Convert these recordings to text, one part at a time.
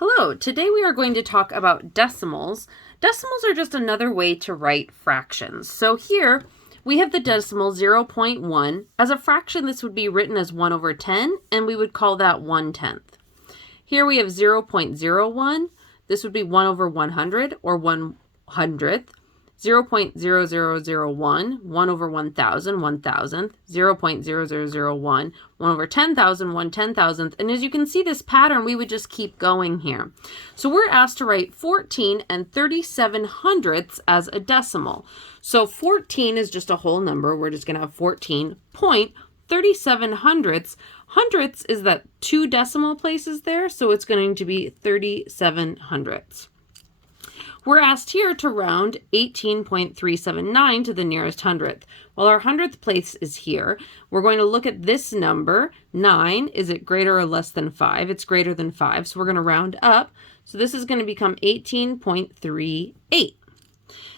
Hello, today we are going to talk about decimals. Decimals are just another way to write fractions. So here we have the decimal 0.1. As a fraction, this would be written as 1 over 10, and we would call that 1/10. Here we have 0.01. This would be 1 over 100 or 1/100th. 0.0001, 1 over 1,000, 1,000th, 0.0001, 1 over 10,000, 1/10,000th. And as you can see this pattern, we would just keep going here. So we're asked to write 14 and 37/100ths as a decimal. So 14 is just a whole number. We're just going to have 14.37/100ths. Hundredths is that 2 decimal places there, so it's going to be 37/100ths. We're asked here to round 18.379 to the nearest hundredth. Well, our hundredth place is here. We're going to look at this number, 9. Is it greater or less than 5? It's greater than 5, so we're going to round up. So this is going to become 18.38.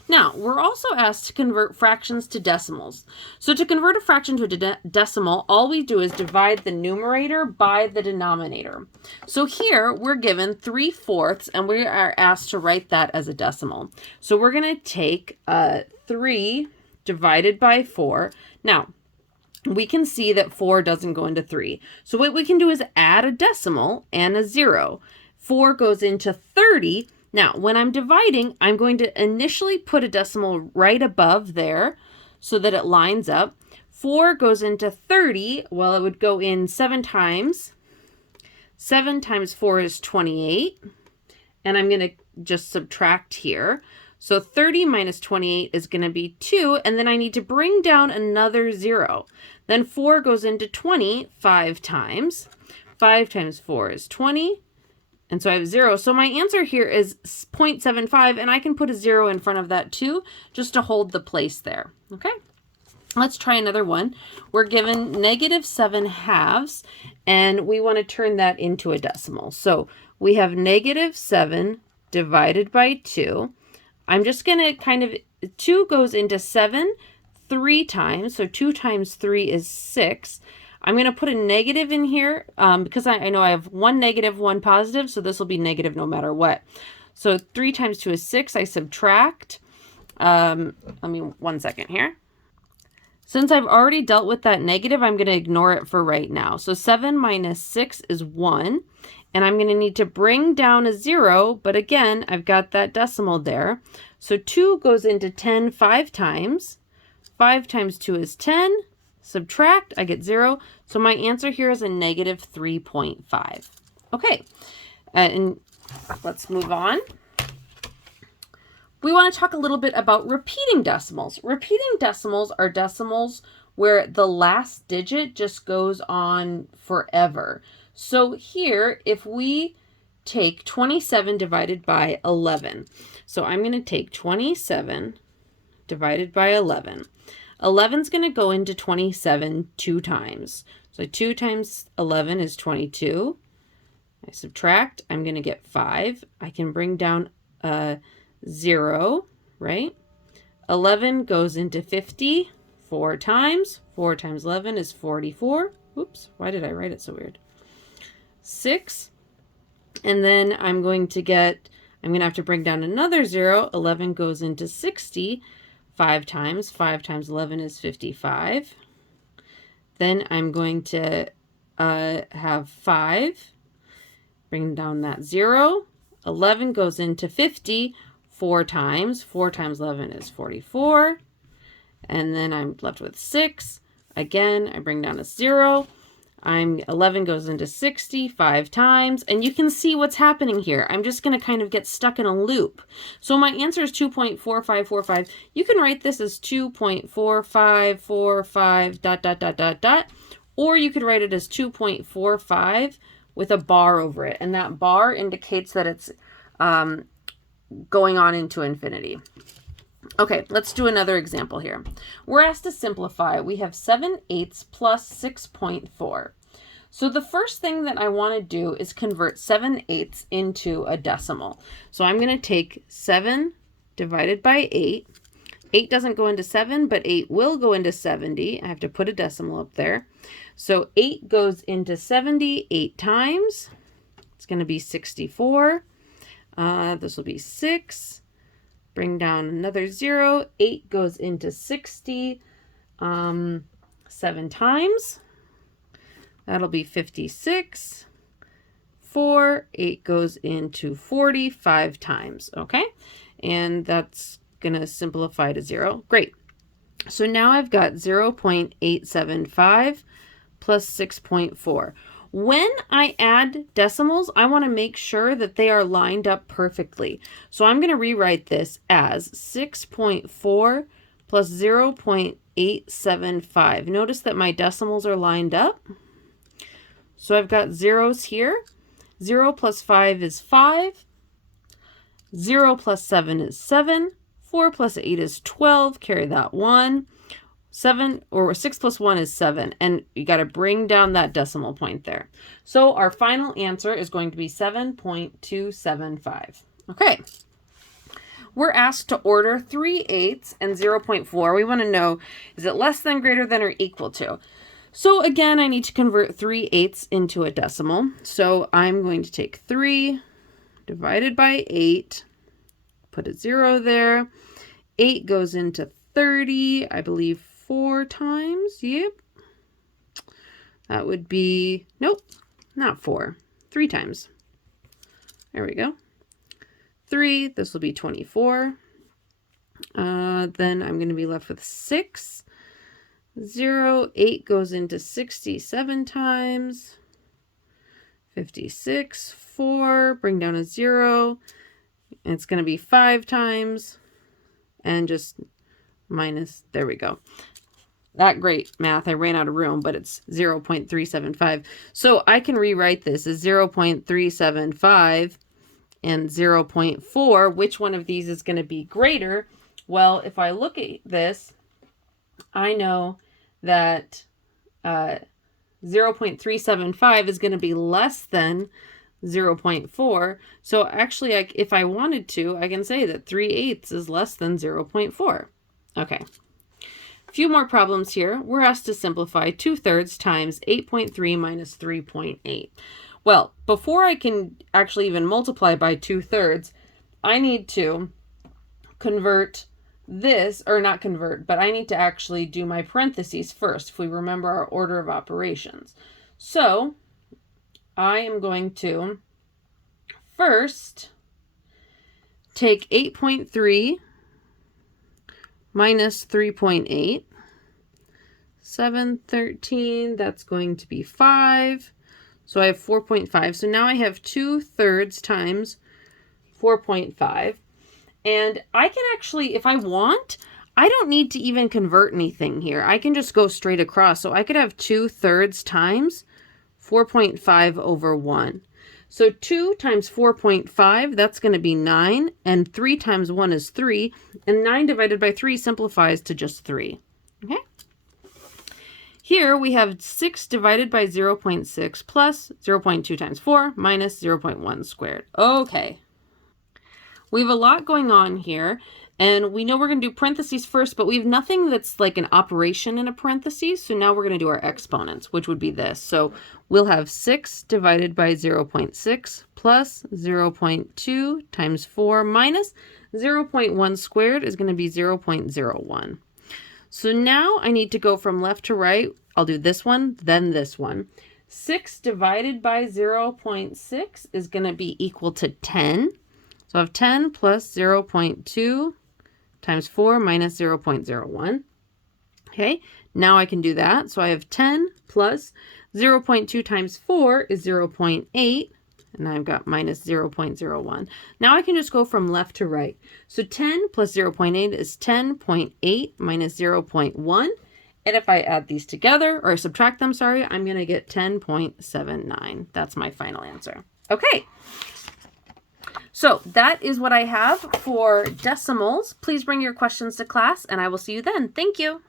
Now, we're also asked to convert fractions to decimals. So to convert a fraction to a decimal, all we do is divide the numerator by the denominator. So here we're given 3/4, and we are asked to write that as a decimal. So we're going to take 3 divided by 4. Now, we can see that 4 doesn't go into 3. So what we can do is add a decimal and a 0. 4 goes into 30. Now, when I'm dividing, I'm going to initially put a decimal right above there so that it lines up. 4 goes into 30. Well, it would go in 7 times. 7 times 4 is 28. And I'm going to just subtract here. So 30 minus 28 is going to be 2. And then I need to bring down another 0. Then 4 goes into 20 5 times. 5 times 4 is 20. And so I have 0. So my answer here is 0.75, and I can put a 0 in front of that too, just to hold the place there. Okay, let's try another one. We're given -7/2, and we want to turn that into a decimal. So we have -7 divided by 2. I'm just going to 2 goes into 7 3 times. So 2 times 3 is 6. I'm going to put a negative in here because I know I have 1 negative, 1 positive, so this will be negative no matter what. So 3 times 2 is 6. I subtract. Let me 1 second here. Since I've already dealt with that negative, I'm going to ignore it for right now. So 7 minus 6 is 1. And I'm going to need to bring down a 0, but again, I've got that decimal there. So 2 goes into 10 5 times. 5 times 2 is 10. Subtract, I get 0. So my answer here is a -3.5. Okay, and let's move on. We want to talk a little bit about repeating decimals. Repeating decimals are decimals where the last digit just goes on forever. So here, if we take 27 divided by 11. So I'm going to take 27 divided by 11. 11 is going to go into 27 2 times. So 2 times 11 is 22. I subtract. I'm going to get 5. I can bring down a 0, right? 11 goes into 50 4 times. 4 times 11 is 44. Oops, why did I write it so weird? 6. And then I'm going to have to bring down another 0. 11 goes into 60. 5 times. 5 times 11 is 55. Then I'm going to have 5. Bring down that 0. 11 goes into 50 4 times. 4 times 11 is 44. And then I'm left with 6. Again, I bring down a 0. 11 goes into 60 5 times, and you can see what's happening here. I'm just going to kind of get stuck in a loop. So my answer is 2.4545. You can write this as 2.4545 ... or you could write it as 2.45 with a bar over it, and that bar indicates that it's going on into infinity. Okay, let's do another example here. We're asked to simplify. We have 7/8 plus 6.4. So the first thing that I want to do is convert 7/8 into a decimal. So I'm going to take 7 divided by 8. 8 doesn't go into 7, but 8 will go into 70. I have to put a decimal up there. So 8 goes into 70 8 times. It's going to be 64. This will be 6. Bring down another 0. 8 goes into 60 7 times. That'll be 56. 4. 8 goes into 40 5 times. Okay? And that's going to simplify to 0. Great. So now I've got 0.875 plus 6.4. When I add decimals, I want to make sure that they are lined up perfectly. So I'm going to rewrite this as 6.4 plus 0.875. Notice that my decimals are lined up. So I've got zeros here. 0 plus 5 is 5. 0 plus 7 is 7. 4 plus 8 is 12. Carry that 1. 7 or 6 plus 1 is 7. And you got to bring down that decimal point there. So our final answer is going to be 7.275. Okay. We're asked to order 3/8 and 0.4. We want to know, is it less than, greater than, or equal to? So again, I need to convert 3/8 into a decimal. So I'm going to take 3 divided by 8, put a 0 there. 8 goes into 30, I believe 4 times. Yep. That would be, nope, not 4, 3 times. There we go. 3, this will be 24. Then I'm going to be left with 6. 0, 8 goes into 67 times. 56, 4, bring down a 0. It's going to be 5 times. And just minus, there we go. Not great math. I ran out of room, but it's 0.375. So I can rewrite this as 0.375 and 0.4. Which one of these is going to be greater? Well, if I look at this, I know that 0.375 is going to be less than 0.4. So actually, if I wanted to, I can say that 3/8 is less than 0.4. Okay. A few more problems here. We're asked to simplify 2/3 times 8.3 minus 3.8. Well, before I can actually even multiply by 2/3, I need to convert this, or not convert, but I need to actually do my parentheses first, if we remember our order of operations. So I am going to first take 8.3 minus 3.8. 7, 13, that's going to be 5. So I have 4.5. So now I have 2/3 times 4.5. And I can actually, if I want, I don't need to even convert anything here. I can just go straight across. So I could have 2/3 times 4.5 over 1. So 2 times 4.5, that's going to be 9. And 3 times 1 is 3. And 9 divided by 3 simplifies to just 3. Okay? Here we have 6 divided by 0.6 plus 0.2 times 4 minus 0.1 squared. Okay. We have a lot going on here, and we know we're going to do parentheses first, but we have nothing that's like an operation in a parentheses, so now we're going to do our exponents, which would be this. So we'll have 6 divided by 0.6 plus 0.2 times 4 minus 0.1 squared is going to be 0.01. So now I need to go from left to right. I'll do this one, then this one. 6 divided by 0.6 is going to be equal to 10. So I have 10 plus 0.2 times 4 minus 0.01. Okay, now I can do that. So I have 10 plus 0.2 times 4 is 0.8. And I've got minus 0.01. Now I can just go from left to right. So 10 plus 0.8 is 10.8 minus 0.1. And if I add these together, or subtract them, sorry, I'm going to get 10.79. That's my final answer. Okay. So that is what I have for decimals. Please bring your questions to class, and I will see you then. Thank you.